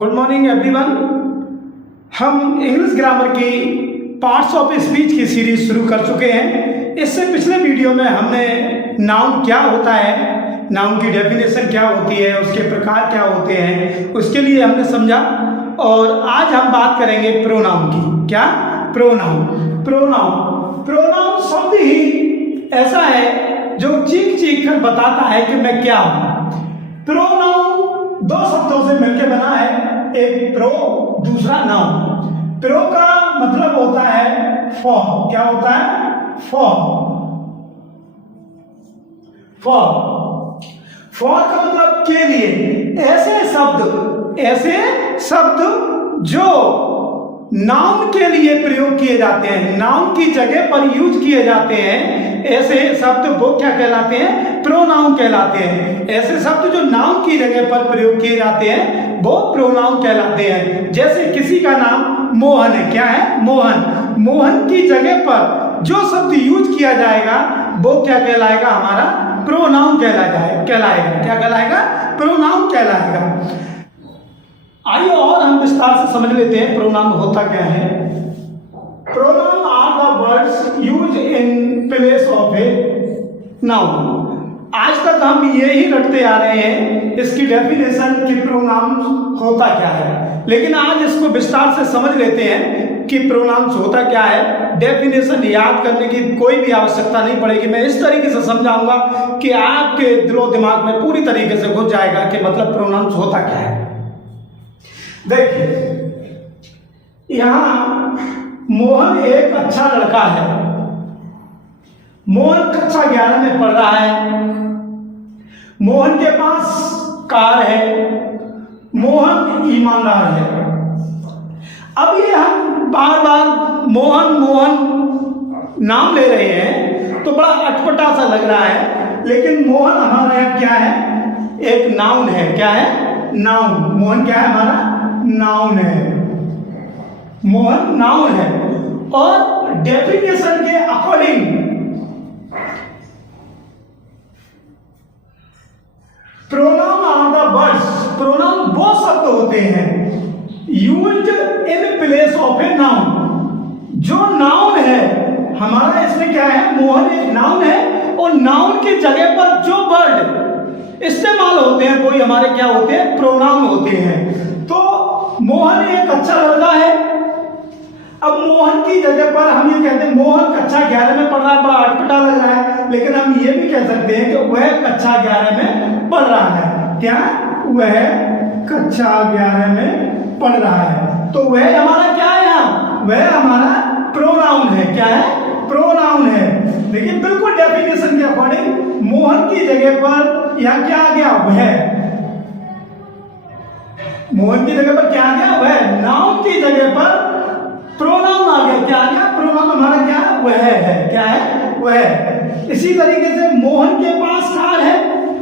Good morning everyone. हम English grammar की parts of speech की सीरीज शुरू कर चुके हैं। इससे पिछले वीडियो में हमने नाउन क्या होता है, नाउन की डेफिनेशन क्या होती है, उसके प्रकार क्या होते हैं, उसके लिए हमने समझा। और आज हम बात करेंगे प्रोनाउन की। क्या? प्रोनाउन। प्रोनाउन शब्द ही ऐसा है जो चीख चीख कर बताता है कि मैं क्या हूं। प्रोनाउन दो शब्दों से मिलकर बना है, एक प्रो, दूसरा नाउन। प्रो का मतलब होता है फॉर। क्या होता है? फॉर का मतलब के लिए। ऐसे शब्द जो नाउन के लिए प्रयोग किए जाते हैं, नाउन की जगह पर यूज किए जाते हैं, ऐसे शब्द वो क्या कहलाते हैं? प्रोनाउन कहलाते हैं। ऐसे शब्द जो नाउन की जगह पर प्रयोग किए जाते हैं वो प्रोनाउन कहलाते हैं। जैसे किसी का नाम मोहन है। क्या है? मोहन की जगह पर जो शब्द यूज किया जाएगा वो क्या कहलाएगा? हमारा प्रोनाउन कहलाएगा। क्या कहलाएगा? प्रोनाउन कहलाएगा। आइए और हम विस्तार से समझ लेते हैं प्रोनाउन होता क्या है। Pronoun are the words use in place of a noun. आज तक हम ये ही रटते आ रहे हैं इसकी डेफिनेशन कि प्रोनाउन होता क्या है, लेकिन आज इसको विस्तार से समझ लेते हैं कि प्रोनाउन होता क्या है। डेफिनेशन याद करने की कोई भी आवश्यकता नहीं पड़ेगी। मैं इस तरीके से समझाऊंगा कि आपके दिलो दिमाग में पूरी तरीके से घुस जाएगा कि मतलब प्रोनाउन होता क्या है। देखिए, यहां मोहन एक अच्छा लड़का है। मोहन कक्षा 11 में पढ़ रहा है। मोहन के पास कार है। मोहन ईमानदार है। अब ये हम बार बार मोहन नाम ले रहे हैं तो बड़ा अटपटा सा लग रहा है, लेकिन मोहन हमारा यहाँ क्या है? एक नाउन है। क्या है? नाउन। मोहन क्या है? हमारा नाउन है। मोहन नाउन है। और डेफिनेशन के according pronoun are the words. Pronoun वो शब्द होते हैं used in place of a noun. जो नाउन है हमारा, इसमें क्या है? मोहन एक नाउन है और नाउन की जगह पर जो वर्ड इस्तेमाल होते हैं वही हमारे क्या होते हैं? प्रोनाउन होते हैं। तो मोहन एक अच्छा लड़का है। अब मोहन की जगह पर हम ये कहते हैं मोहन कक्षा 11 में पढ़ रहा है। बड़ा अटपटा लग रहा है, लेकिन हम ये भी कह सकते हैं कि वह कक्षा 11 में पढ़ रहा है। क्या? वह कक्षा 11 में पढ़ रहा है। तो वह हमारा क्या है? यहाँ वह हमारा प्रोनाउन है। क्या है? प्रोनाउन है। देखिए, बिल्कुल डेफिनेशन के अकॉर्डिंग मोहन की जगह पर यहाँ क्या आ गया? वह। मोहन की जगह पर क्या आ गया? वह। नाउन की जगह पर प्रोनाउन आ गया। क्या आ गया? प्रोनाउन हमारा क्या है? वह है। क्या है? वह। इसी तरीके से मोहन के पास कार है।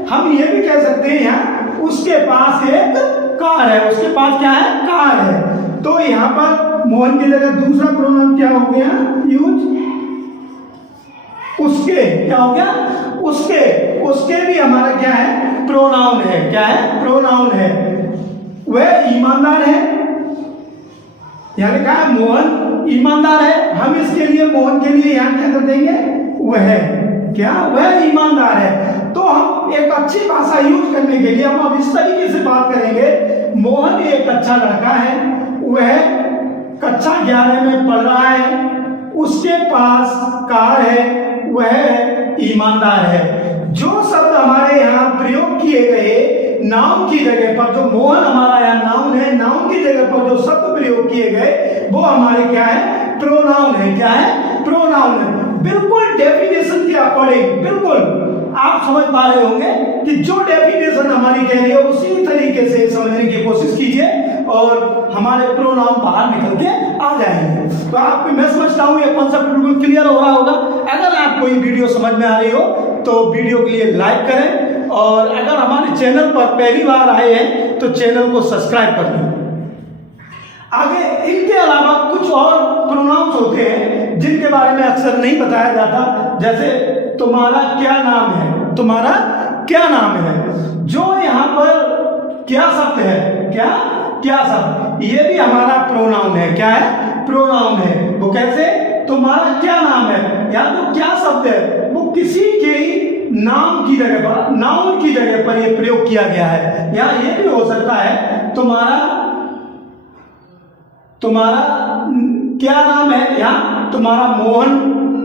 हम ये भी कह सकते हैं यहाँ उसके पास एक कार है। उसके पास क्या है? कार है। तो यहाँ पर मोहन की जगह दूसरा प्रोनाउन क्या हो गया? यूज। उसके। क्या हो गया? उसके भी हमारा क्या है? प्रोनाउन है। क्या है? प्रोनाउन है। वह ईमानदार है। यहाँ लिखा है मोहन ईमानदार है। हम इसके लिए मोहन के लिए यहाँ क्या कर देंगे? वह। क्या? वह ईमानदार है। तो हम एक अच्छी भाषा यूज करने के लिए हम अब इस तरीके से बात करेंगे। मोहन एक अच्छा लड़का है। वह कक्षा 11 में पढ़ रहा है। उसके पास कार है। वह ईमानदार है। जो शब्द हमारे यहाँ प्रयोग किए गए नाउन की जगह पर, जो मोहन हमारा यहाँ नाउन है, नाउन की जगह पर जो शब्द प्रयोग किए गए वो हमारे क्या है? प्रोनाउन है। क्या है? प्रोनाउन है। बिल्कुल डेफिनेशन के अकॉर्डिंग, बिल्कुल आप समझ पा रहे होंगे कि जो डेफिनेशन हमारी कह रही है उसी तरीके से समझने की कोशिश कीजिए और हमारे प्रोनाउन बाहर निकल के आ जाएंगे। तो आपको, मैं समझता हूँ ये कॉन्सेप्ट बिल्कुल क्लियर हो रहा होगा। अगर आपको ये वीडियो समझ में आ रही हो तो वीडियो के लिए लाइक करें, और अगर हमारे चैनल पर पहली बार आए हैं तो चैनल को सब्सक्राइब कर लें। आगे इनके अलावा कुछ और प्रोनाउंस होते हैं जिनके बारे में अक्सर नहीं बताया जाता। जैसे तुम्हारा क्या नाम है? तुम्हारा क्या नाम है? जो यहाँ पर क्या शब्द है? क्या? क्या शब्द, ये भी हमारा प्रोनाउन है। क्या है? प्रोनाउन है। वो कैसे? तुम्हारा क्या नाम है, या तो क्या शब्द है, वो किसी के नाम की जगह पर, नाउन की जगह पर ये प्रयोग किया गया है। या ये भी हो सकता है तुम्हारा क्या नाम है, या तुम्हारा मोहन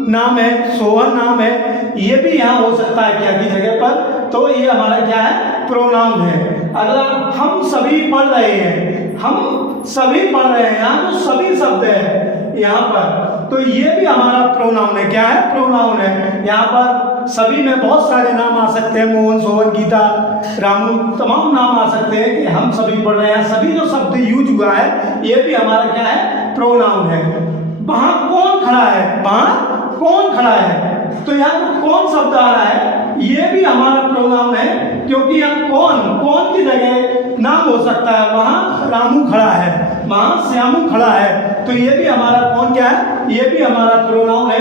नाम है, सोहन नाम है, ये भी यहाँ हो सकता है क्या की जगह पर। तो ये हमारा क्या है? प्रोनाउन है। अगला, हम सभी पढ़ रहे हैं, हम सभी पढ़ रहे हैं, यहाँ तो सभी शब्द है यहाँ पर, तो ये भी हमारा प्रोनाउन है। क्या है? प्रोनाउन है। यहाँ पर सभी में बहुत सारे नाम आ सकते हैं, मोहन, सोहन, गीता, रामू, तमाम नाम आ सकते हैं कि हम सभी पढ़ रहे हैं। सभी जो शब्द यूज हुआ है ये भी हमारा क्या है? प्रोनाउन है। वहां कौन खड़ा है, वहां कौन खड़ा है, तो यहाँ पर कौन शब्द आ रहा है, ये भी हमारा प्रोनाउन है, क्योंकि यहाँ कौन की जगह नाम हो सकता है। वहां रामू खड़ा है, वहां श्यामू खड़ा है, तो ये भी हमारा कौन क्या है? ये भी हमारा प्रोनाउन है।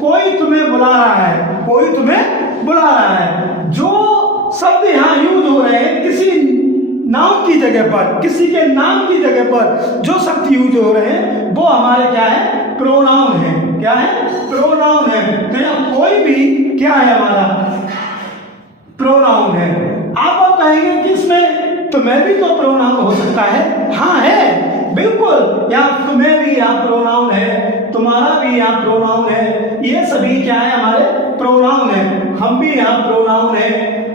कोई तुम्हें बुला रहा है, कोई तुम्हें बुला रहा है। जो शब्द यहाँ यूज हो रहे हैं किसी नाम की जगह पर, किसी के नाम की जगह पर जो शब्द यूज हो रहे हैं वो हमारे क्या है? प्रोनाउन है। क्या है? प्रोनाउन है। तो यहाँ कोई भी क्या है? हमारा प्रोनाउन है। आप कहेंगे कि इसमें तुम्हें भी तो प्रोनाउन हो सकता है। हाँ है, बिल्कुल। यहाँ तुम्हें भी यहाँ प्रोनाउन है, तुम्हारा भी यहाँ प्रोनाउन है, ये सभी क्या है? हमारे प्रोनाउन है। हम भी यहाँ प्रोनाउन है।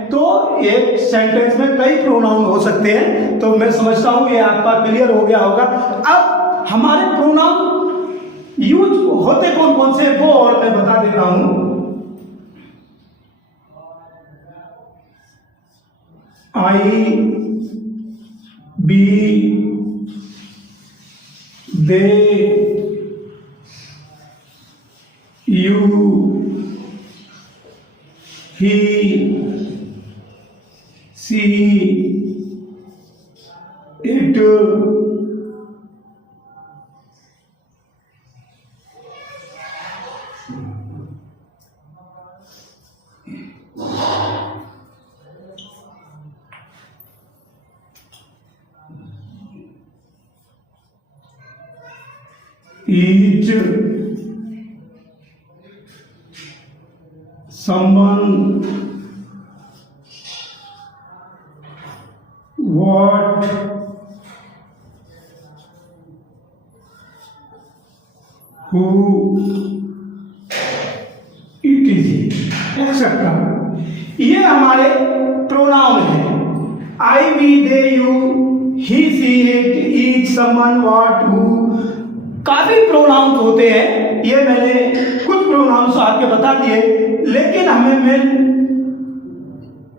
तो एक सेंटेंस में कई प्रोनाउन हो सकते हैं। तो मैं समझता हूँ ये आपका क्लियर हो गया होगा। अब हमारे प्रोनाउन यूज होते कौन कौन से, वो और मैं बता देता हूं। I, we, they, you, he, she, it, each, someone, what, who, it is, etcetera. ये हमारे प्रोनाउन है। I, we, they, you, he, she, it, each, someone, what, who, काफी प्रोनाउंस होते हैं। ये मैंने कुछ प्रोनाउंस आपके बता दिए, लेकिन हमें मेन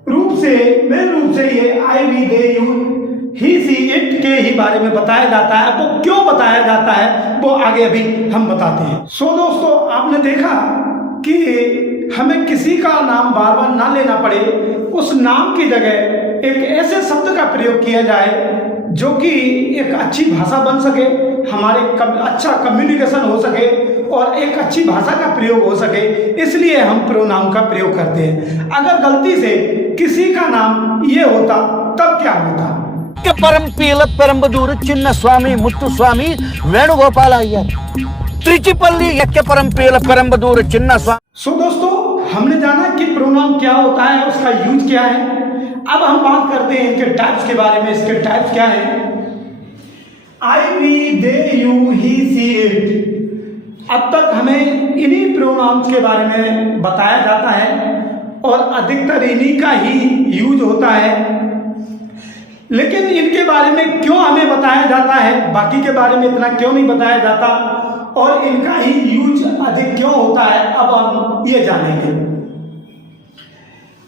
रूप से ये I, we, they, you, he, she, it के ही बारे में बताया जाता है। वो क्यों बताया जाता है वो आगे अभी हम बताते हैं। सो दोस्तों, आपने देखा कि हमें किसी का नाम बार बार ना लेना पड़े, उस नाम की जगह एक ऐसे शब्द का प्रयोग किया जाए जो कि एक अच्छी भाषा बन सके, हमारे अच्छा कम्युनिकेशन हो सके और एक अच्छी भाषा का प्रयोग हो सके, इसलिए हम प्रोनाउन का प्रयोग करते हैं। अगर गलती से किसी का नाम ये होता तब क्या होता? परम पील परंबदूर चिन्न स्वामी मुत्तु स्वामी वेणुगोपाल अय्यर त्रिचिपल्ली यक्के परम पील परंबदूर चिन्न स्वामी। सो दोस्तों, हमने जाना कि प्रोनाउन क्या होता है, उसका यूज क्या है। अब हम बात करते हैं इनके टाइप्स के बारे में। इसके टाइप्स क्या है? I, we, they, you, he, she, it. अब तक हमें इन्हीं प्रोनाउंस के बारे में बताया जाता है और अधिकतर इन्हीं का ही यूज होता है। लेकिन इनके बारे में क्यों हमें बताया जाता है, बाकी के बारे में इतना क्यों नहीं बताया जाता और इनका ही यूज अधिक क्यों होता है, अब हम ये जानेंगे।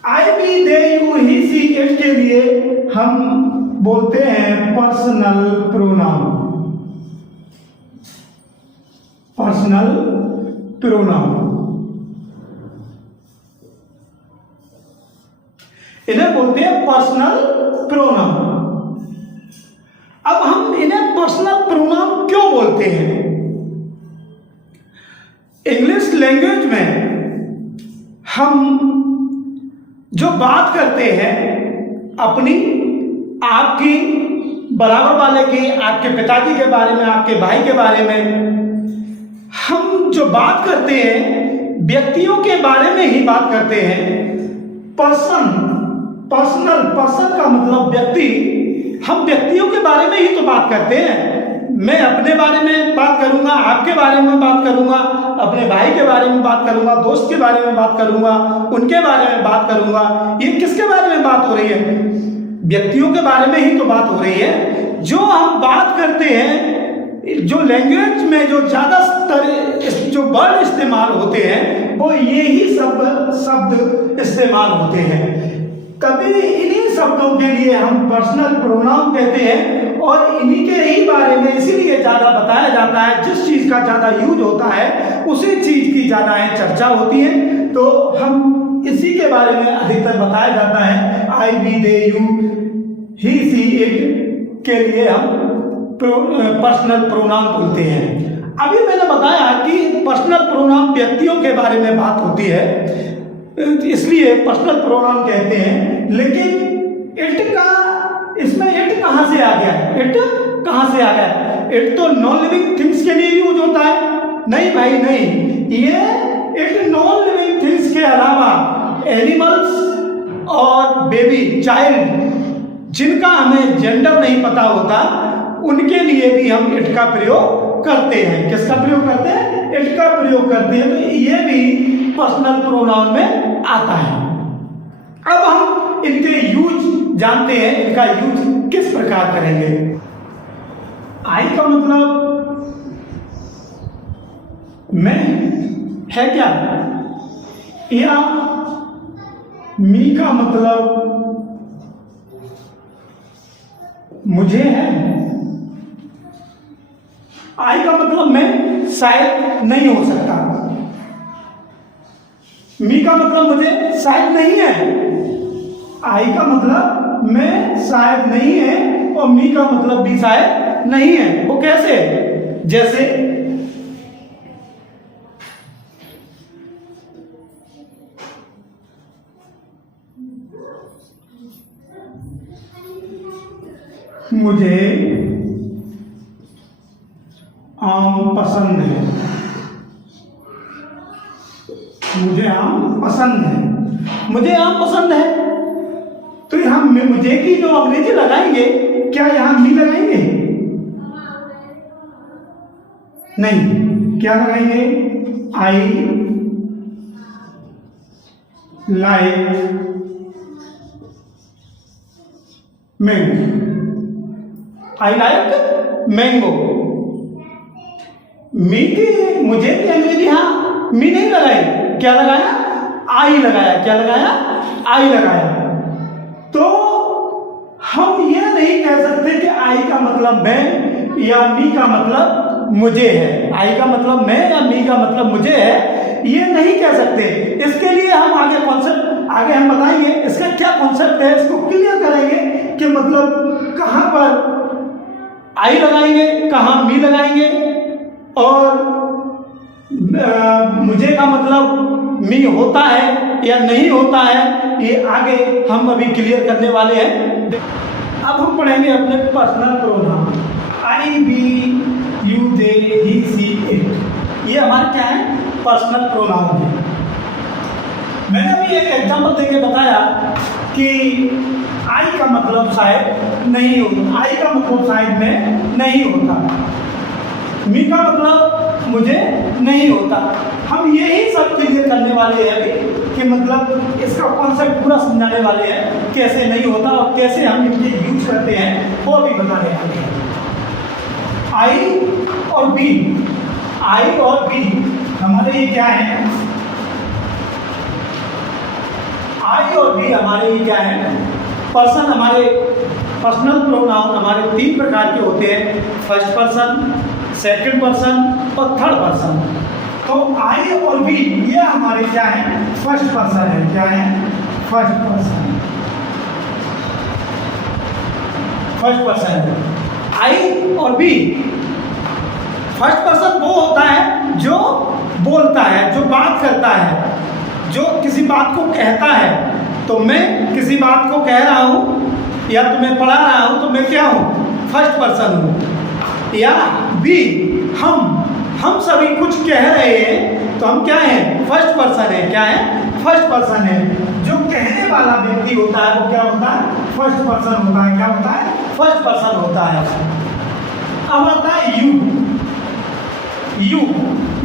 I, we, they, you, he, she, it के लिए हम बोलते हैं पर्सनल प्रोनाउन। पर्सनल प्रोनाउन इन्हें बोलते हैं पर्सनल प्रोनाउन। अब हम इन्हें पर्सनल प्रोनाउन क्यों बोलते हैं? इंग्लिश लैंग्वेज में हम जो बात करते हैं अपनी, आपकी, बराबर वाले की, आपके पिताजी के बारे में, आपके भाई के बारे में। हम जो बात करते हैं व्यक्तियों के बारे में ही बात करते हैं। पर्सन का मतलब व्यक्ति। हम व्यक्तियों के बारे में ही तो बात करते हैं। मैं अपने बारे में बात करूंगा, आपके बारे में बात करूंगा, अपने भाई के बारे में बात करूंगा, दोस्त के बारे में बात करूंगा, उनके बारे में बात करूंगा। ये किसके बारे में बात हो रही है? व्यक्तियों के बारे में ही तो बात हो रही है। जो हम बात करते हैं, जो लैंग्वेज में जो ज़्यादातर जो वर्ड इस्तेमाल होते हैं वो यही शब्द इस्तेमाल होते हैं। तभी इन्हीं शब्दों के लिए हम पर्सनल प्रोनाउन कहते हैं और इन्हीं के ही बारे में इसीलिए ज़्यादा बताया जाता है। जिस चीज़ का ज़्यादा यूज होता है उसी चीज़ की ज़्यादा चर्चा होती है। तो हम इसी के बारे में अधिकतर बताया जाता है। I, we, they, you, he, she, it के लिए हम पर्सनल प्रोनाउन बोलते हैं। अभी मैंने बताया कि पर्सनल प्रोनाउन व्यक्तियों के बारे में बात होती है, इसलिए पर्सनल प्रोनाउन कहते हैं। लेकिन इसमें इट कहाँ से आ गया? इट कहाँ से आ गया? इट तो नॉन लिविंग थिंग्स के लिए यूज होता है। नहीं भाई नहीं, ये इट नॉन लिविंग थिंग्स के अलावा एनिमल्स और बेबी चाइल्ड जिनका हमें जेंडर नहीं पता होता उनके लिए भी हम इट का प्रयोग करते हैं। किसका प्रयोग करते हैं? इट का प्रयोग करते हैं। तो ये भी पर्सनल प्रोनाउन में आता है। अब हम इनके यूज जानते हैं, इनका यूज किस प्रकार करेंगे। आई का मतलब मैं है क्या, या मी का मतलब मुझे है। आई का मतलब मैं शायद नहीं हो सकता। मी का मतलब मुझे शायद नहीं है। आई का मतलब मैं शायद नहीं है और मी का मतलब भी शायद नहीं है। वो कैसे? जैसे मुझे आम पसंद है। मुझे आम पसंद है। मुझे आम पसंद है। तो यहां मुझे की जो अंग्रेजी लगाएंगे, क्या यहां मी लगाएंगे? नहीं, क्या लगाएंगे? I like mango. I like mango. Me की मुझे की अंग्रेजी हाँ मी नहीं लगाई, क्या लगाया? आई लगाया। क्या लगाया? आई लगाया। तो हम ये नहीं कह सकते कि आई का मतलब मैं या मी का मतलब मुझे है। आई का मतलब मैं या मी का मतलब मुझे है, ये नहीं कह सकते। इसके लिए हम आगे कॉन्सेप्ट आगे हम बताएंगे, इसका क्या कॉन्सेप्ट है, इसको क्लियर करेंगे कि मतलब कहाँ पर आई लगाएंगे, कहाँ मी लगाएंगे, और मुझे का मतलब मी होता है या नहीं होता है, ये आगे हम अभी क्लियर करने वाले हैं। अब हम पढ़ेंगे अपने personal pronoun. I, we, you, they, he, she, it. ये हमारे क्या है? पर्सनल प्रोनाउन है। मैंने अभी एक एग्जांपल देके बताया कि आई का मतलब शायद नहीं होता। आई का मतलब शायद में नहीं होता। मी का मतलब मुझे नहीं होता। हम यही सब क्लियर करने वाले हैं अभी कि मतलब इसका कॉन्सेप्ट पूरा समझाने वाले हैं, कैसे नहीं होता और कैसे हम इनके यूज करते हैं वो भी बताने वाले हैं। आई और बी, आई और बी हमारे ये क्या है? आई और बी हमारे ये क्या है? पर्सन। हमारे पर्सनल प्रोनाउन हमारे 3 प्रकार के होते हैं, फर्स्ट पर्सन, सेकंड पर्सन और थर्ड पर्सन। तो आई और बी ये हमारे क्या है? फर्स्ट पर्सन है। क्या है? First person. फर्स्ट पर्सन है आई और बी। फर्स्ट पर्सन वो होता है जो बोलता है, जो बात करता है, जो किसी बात को कहता है। तो मैं किसी बात को कह रहा हूं या तुम्हें पढ़ा रहा हूं तो मैं क्या हूं? फर्स्ट पर्सन हूँ, या बी हम सभी कुछ कह रहे हैं तो हम क्या हैं, फर्स्ट पर्सन है। क्या है, फर्स्ट पर्सन है। जो कहने वाला व्यक्ति होता है वो क्या होता है, फर्स्ट पर्सन होता है। क्या होता है, फर्स्ट पर्सन होता है। अब आता है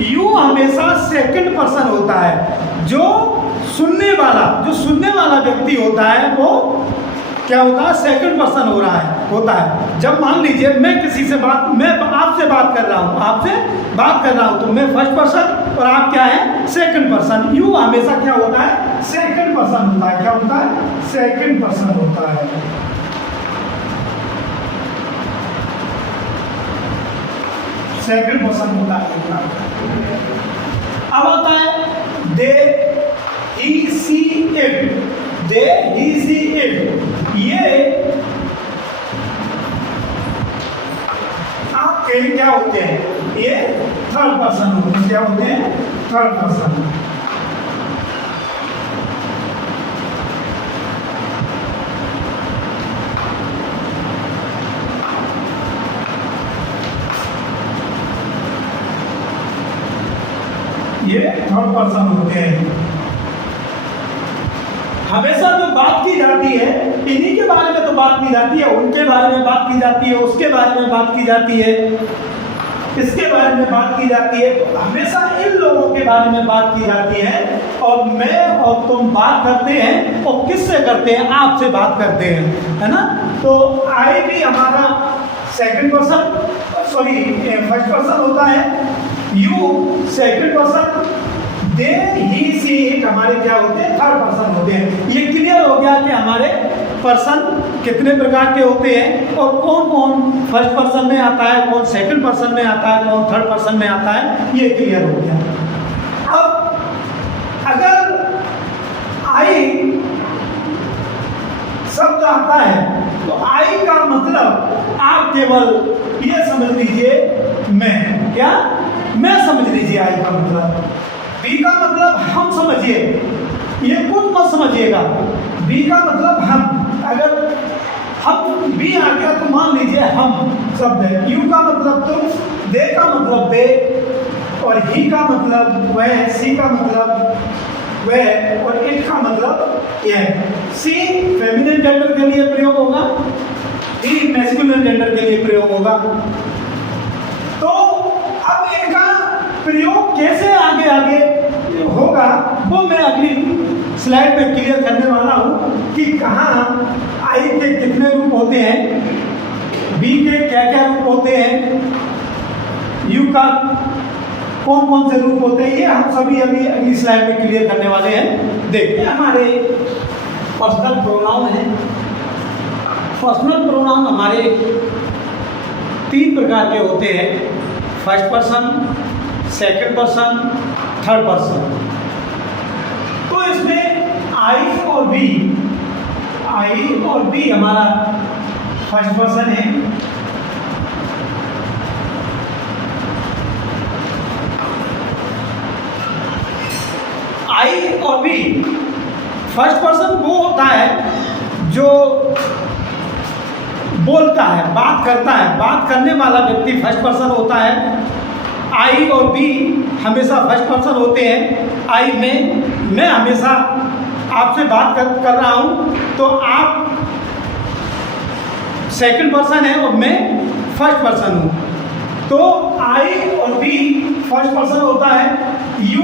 यू हमेशा सेकंड पर्सन होता है। जो सुनने वाला व्यक्ति होता है वो क्या होता है, सेकंड पर्सन होता है। जब मान लीजिए मैं आपसे बात कर रहा हूँ तो मैं फर्स्ट पर्सन और आप क्या है, सेकंड पर्सन। यू हमेशा क्या होता है, सेकंड पर्सन होता है। क्या होता है, सेकंड पर्सन होता है। सेकंड पर्सन होता है। अब आता है दे ही सी इट। ये आपके क्या होते हैं, ये थर्ड पर्सन होते हैं। क्या होते हैं, थर्ड पर्सन। ये थर्ड पर्सन होते हैं। हमेशा जो बात की जाती है इन्हीं के बारे में तो बात की जाती है, उनके बारे में बात की जाती है, उसके बारे में बात की जाती है, इसके बारे में बात की जाती है। तो हमेशा इन लोगों के बारे में बात की जाती है। और मैं और तुम बात करते हैं और किससे करते हैं, आपसे बात करते हैं, है ना। तो आई भी हमारा सेकंड पर्सन, फर्स्ट पर्सन होता है। You second person, they he she it हमारे क्या होते हैं, थर्ड पर्सन होते हैं। ये क्लियर हो गया कि हमारे पर्सन कितने प्रकार के होते हैं और कौन कौन फर्स्ट पर्सन में आता है, कौन सेकंड पर्सन में आता है, कौन थर्ड पर्सन में आता है, ये क्लियर हो गया। अब अगर आई शब्द आता है तो आई का मतलब आप केवल ये समझ लीजिए मैं समझ लीजिए आई का मतलब। बी का मतलब हम समझिए, ये कुछ मत समझिएगा। बी का मतलब हम, अगर हम बी आ गया तो मान लीजिए हम शब्द है। यू का मतलब तुम, दे का मतलब दे, और ही का मतलब वह, सी का मतलब वह, और इट का मतलब यह। सी फेमिनिन जेंडर के लिए प्रयोग होगा, ही मैस्कुलिन जेंडर के लिए प्रयोग होगा। तो अब इनका प्रयोग कैसे आगे होगा वो मैं अगली स्लाइड में क्लियर करने वाला हूँ कि कहाँ आई के कितने रूप होते हैं, बी के क्या क्या रूप होते हैं, यू का कौन कौन से रूप होते हैं, ये हम सभी अभी अगली स्लाइड में क्लियर करने वाले हैं। देखते हैं हमारे पर्सनल प्रोनाउन है। पर्सनल प्रोनाउन हमारे 3 प्रकार के होते हैं, first person, second person, third person. तो इसमें आई और बी हमारा फर्स्ट पर्सन है। आई और बी फर्स्ट पर्सन वो होता है जो बोलता है, बात करता है, बात करने वाला व्यक्ति फर्स्ट पर्सन होता है। आई और बी हमेशा फर्स्ट पर्सन होते हैं। आई में मैं हमेशा आपसे बात कर रहा हूँ तो आप सेकंड पर्सन है और मैं फर्स्ट पर्सन हूँ। तो आई और बी फर्स्ट पर्सन होता है, यू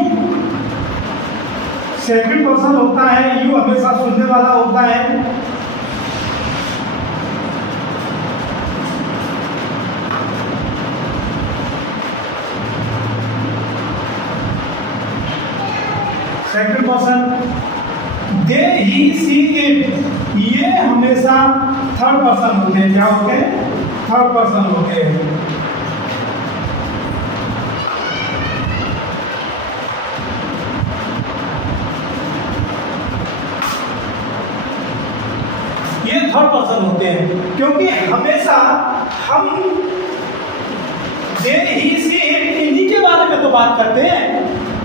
सेकंड पर्सन होता है, यू हमेशा सुनने वाला होता है। Second person, they he she it, ये हमेशा थर्ड पर्सन होते हैं। क्या होते हैं, थर्ड पर्सन होते हैं। ये थर्ड पर्सन होते हैं क्योंकि हमेशा हम दे ही सी इट इन्हीं के बारे में तो बात करते हैं।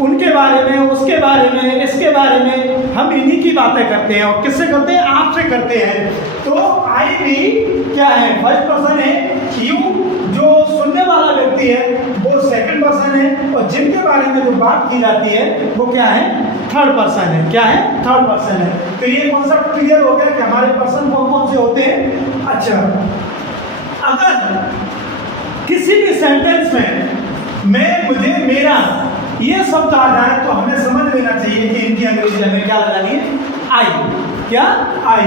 उनके बारे में, उसके बारे में, इसके बारे में हम इन्हीं की बातें करते हैं। और किससे करते हैं? आपसे करते हैं। तो आई भी क्या है? फर्स्ट पर्सन है। यू जो सुनने वाला व्यक्ति है वो सेकंड पर्सन है। और जिनके बारे में जो बात की जाती है वो क्या है? थर्ड पर्सन है। क्या है? थर्ड पर्सन है। तो ये कॉन्सेप्ट क्लियर हो गया कि हमारे पर्सन कौन कौन से होते हैं। अच्छा, अगर किसी भी सेंटेंस में मैं, मुझे, मेरा ये शब्द आ जाए तो हमें समझ लेना चाहिए कि इनकी अंग्रेजी हमें क्या लगानी है? आई। क्या? आई।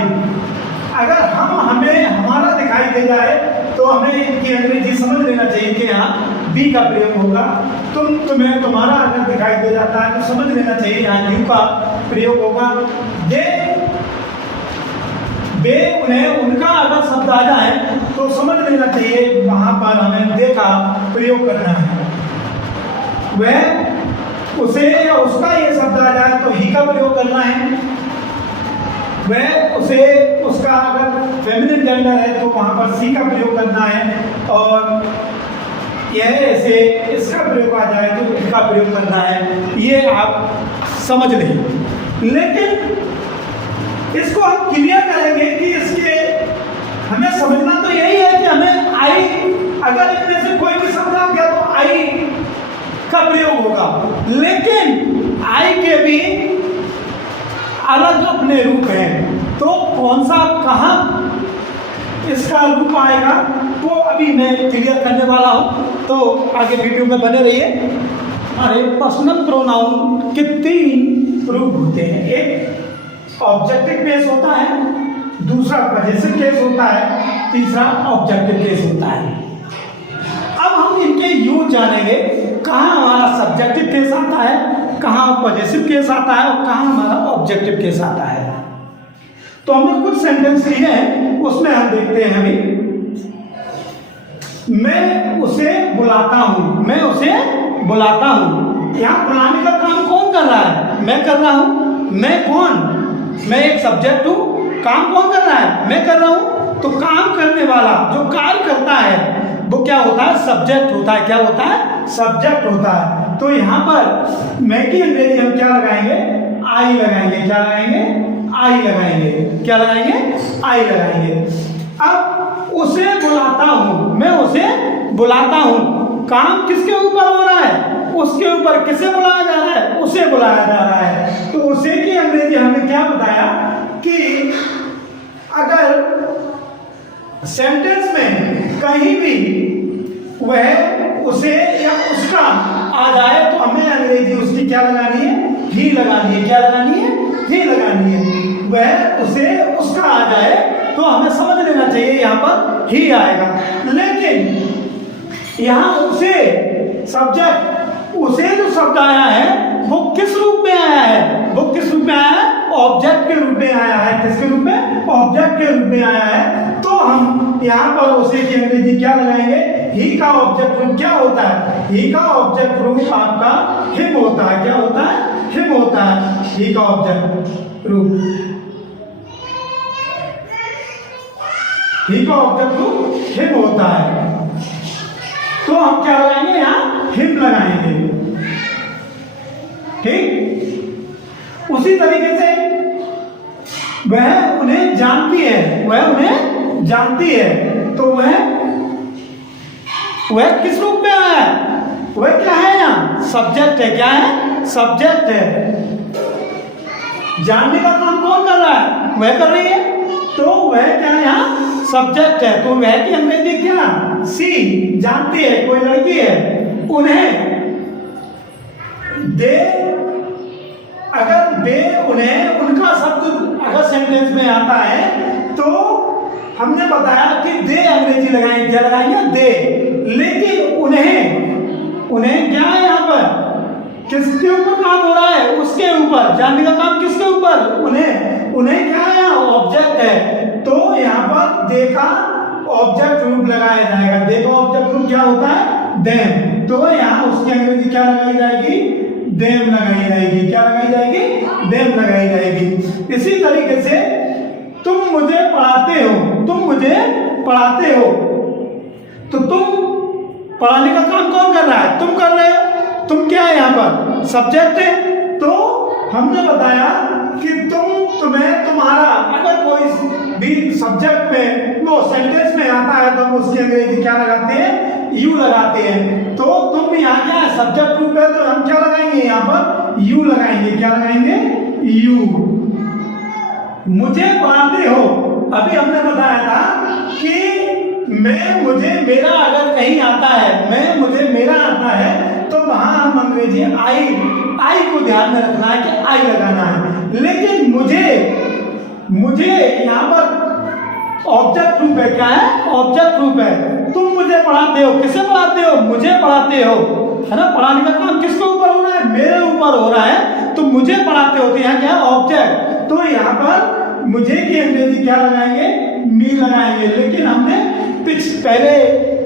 अगर हमें हमारा दिखाई दे जाए तो हमें इनकी अंग्रेजी समझ लेना चाहिए कि यहाँ बी का प्रयोग होगा। तुम्हें, तुम्हारा अगर दिखाई दे जाता है तो समझ लेना चाहिए यहाँ यू का प्रयोग होगा। दे, उन्हें, उनका अगर शब्द आ जाए तो समझ लेना चाहिए वहां पर हमें दे का प्रयोग करना है। वह, उसे या उसका ये शब्द आ जाए तो ही का प्रयोग करना है। वह, उसे, उसका अगर फेमिनिन जेंडर है तो वहां पर सी का प्रयोग करना है। और यह, ऐसे, इसका प्रयोग आ जाए तो इसका प्रयोग करना है। ये आप समझ लें। लेकिन इसको हम क्लियर करेंगे कि इसके हमें समझना तो यही है कि हमें आई, अगर इनमें से कोई भी शब्द आ गया तो आई का प्रयोग होगा। लेकिन आई के भी अलग अपने रूप हैं। तो कौन सा, कहाँ इसका रूप आएगा वो अभी मैं क्लियर करने वाला हूँ। तो आगे वीडियो में बने रहिए। अरे, पर्सनल प्रोनाउन के 3 रूप होते हैं। एक ऑब्जेक्टिव केस होता है, दूसरा पजेसिव केस होता है, तीसरा ऑब्जेक्टिव केस होता है। अब हम इनके यूज जानेंगे, कहाँ हमारा सब्जेक्टिव केस आता है, कहाँ पजेसिव केस आता है और कहाँ हमारा ऑब्जेक्टिव केस आता है। तो हमने कुछ सेंटेंस लिए हैं, उसमें हम देखते हैं। अभी मैं उसे बुलाता हूँ, मैं उसे बुलाता हूँ। यहाँ बुलाने का काम कौन कर रहा है? मैं कर रहा हूँ। मैं कौन? मैं एक सब्जेक्ट हूँ। काम कौन कर रहा है? मैं कर रहा हूँ। तो काम करने वाला जो कार्य करता है वो क्या होता है? सब्जेक्ट होता है। क्या होता है? सब्जेक्ट होता है। तो यहाँ पर मैं की अंग्रेजी हम क्या लगाएंगे? आई लगाएंगे। क्या लगाएंगे? आई लगाएंगे। क्या लगाएंगे? आई लगाएंगे। अब उसे बुलाता हूँ, मैं उसे बुलाता हूँ। काम किसके ऊपर हो रहा है? उसके ऊपर। किसे बुलाया जा रहा है? उसे बुलाया जा रहा है। तो उसे की अंग्रेजी हमने क्या बताया कि अगर सेंटेंस में कहीं भी वह, उसे या उसका आ जाए तो हमें अंग्रेजी उसकी क्या लगानी है? ही लगानी है। क्या लगानी है? ही लगानी है। वह, उसे, उसका आ जाए तो हमें समझ लेना चाहिए यहाँ पर ही आएगा। लेकिन यहाँ उसे, सब्जेक्ट, उसे जो शब्द आया है वो किस रूप में आया है? वो किस रूप में आया है? ऑब्जेक्ट के रूप में आया है। किसके रूप में? ऑब्जेक्ट के रूप में आया है। तो हम यहाँ पर उसे की अंग्रेजी क्या लगाएंगे? ही का ऑब्जेक्ट रूप क्या होता है? ही का ऑब्जेक्ट रूप आपका हिम होता है। क्या होता है? हिम होता है। ही का ऑब्जेक्ट रूप, ही का ऑब्जेक्ट रूप हिम होता है। तो हम क्या लगाएंगे? यहाँ हिम लगाएंगे। ठीक। उसी तरीके से वह उन्हें जानती है। वह उन्हें जानती है। तो वह किस रूप में आया है? वह क्या है? यहाँ सब्जेक्ट है। क्या है? सब्जेक्ट है। जानने का काम कौन कर रहा है? वह कर रही है। तो वह क्या है? यहाँ सब्जेक्ट है। तो वह की अंग्रेजी क्या? सी। जानती है, कोई लड़की है। उन्हें, दे, अगर दे, उन्हें, उनका शब्द अगर सेंटेंस में आता है तो हमने बताया कि दे अंग्रेजी लगाएंगे। क्या लगाएंगे? दे। लेकिन उन्हें क्या है? यहाँ पर किसके ऊपर काम हो रहा है? उसके ऊपर। जानने का काम किसके ऊपर? उन्हें क्या है? ऑब्जेक्ट है। तो यहाँ पर दे का ऑब्जेक्ट रूप लगाया जाएगा। दे का ऑब्जेक्ट रूप क्या होता है? देम। तो यहाँ उसकी अंग्रेजी क्या लगाई जाएगी? देम लगाई जाएगी। क्या लगाई जाएगी? देम लगाई जाएगी। इसी तरीके से तुम मुझे पढ़ाते हो। तुम मुझे पढ़ाते हो। तो तुम, पढ़ाने का काम कौन कर रहा है? तुम कर रहे हो। तुम क्या है यहाँ पर? सब्जेक्ट है। तो हमने बताया कि तुम्हारा अगर कोई भी सब्जेक्ट में वो सेंटेंस में आता है तो हम उसकी अंग्रेजी क्या लगाते हैं, यू लगाते हैं। तो तुम यहाँ क्या है, सब्जेक्ट रूप है, तो हम क्या लगाएंगे, यहाँ पर यू लगाएंगे। क्या लगाएंगे, यू। मुझे पढ़ाते हो, अभी हमने बताया था कि मुझे मेरा अगर कहीं आता है, मुझे मेरा आता है, तो वहां हम अंग्रेजी आई को ध्यान में रखना है कि आई लगाना है। लेकिन मुझे यहाँ पर ऑब्जेक्ट रूप है। क्या है, ऑब्जेक्ट रूप है। तुम मुझे पढ़ाते हो, किसे पढ़ाते हो, मुझे पढ़ाते हो, है ना। पढ़ाने का काम किसके ऊपर हो रहा है, मेरे ऊपर हो रहा है। तो मुझे पढ़ाते हो, तो यहाँ क्या है, ऑब्जेक्ट। तो यहाँ पर मुझे की अंग्रेजी क्या लगाएंगे, मी लगाएंगे। लेकिन हमने पहले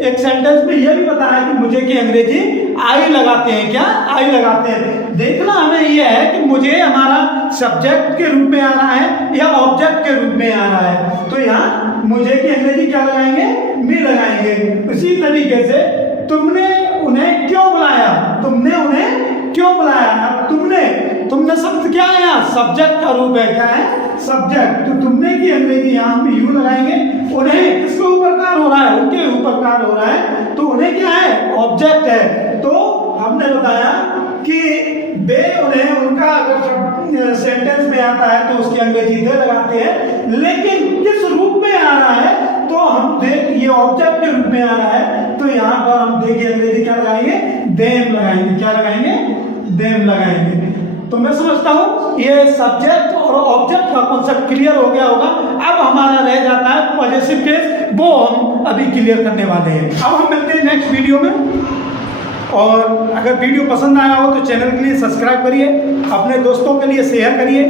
एक सेंटेंस में यह भी बताया कि मुझे की अंग्रेजी आई लगाते हैं। क्या, आई लगाते हैं। देखना हमें यह है कि मुझे हमारा सब्जेक्ट के रूप में आ रहा है या ऑब्जेक्ट के रूप में आ रहा है। तो यहाँ मुझे की अंग्रेजी क्या लगाएंगे, मी लगाएंगे। उसी तरीके से तुमने उन्हें क्यों बुलाया, तुमने उन्हें क्यों बुलाया। तुमने शब्द क्या है, यहाँ सब्जेक्ट का रूप है। क्या है, सब्जेक्ट। तो तुमने की अंग्रेजी यहाँ हम यू लगाएंगे। उन्हें किसके ऊपर कार्य हो रहा है, उनके ऊपर कार्य हो रहा है। तो उन्हें क्या है, ऑब्जेक्ट है। तो हमने बताया कि उन्हें उनका अगर सेंटेंस में आता है तो उसकी अंग्रेजी दे लगाते हैं। लेकिन किस रूप में आ रहा है, तो हम देख, ये ऑब्जेक्ट के रूप में आ रहा है, तो यहाँ पर हम देखिए अंग्रेजी क्या लगाएंगे, देम लगाएंगे। क्या लगाएंगे, देम लगाएंगे। तो मैं समझता हूँ ये सब्जेक्ट और ऑब्जेक्ट का कॉन्सेप्ट क्लियर हो गया होगा। अब हमारा रह जाता है पॉजेसिव केस, वो हम अभी क्लियर करने वाले हैं। अब हम मिलते हैं नेक्स्ट वीडियो में। और अगर वीडियो पसंद आया हो तो चैनल के लिए सब्सक्राइब करिए, अपने दोस्तों के लिए शेयर करिए।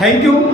Thank you.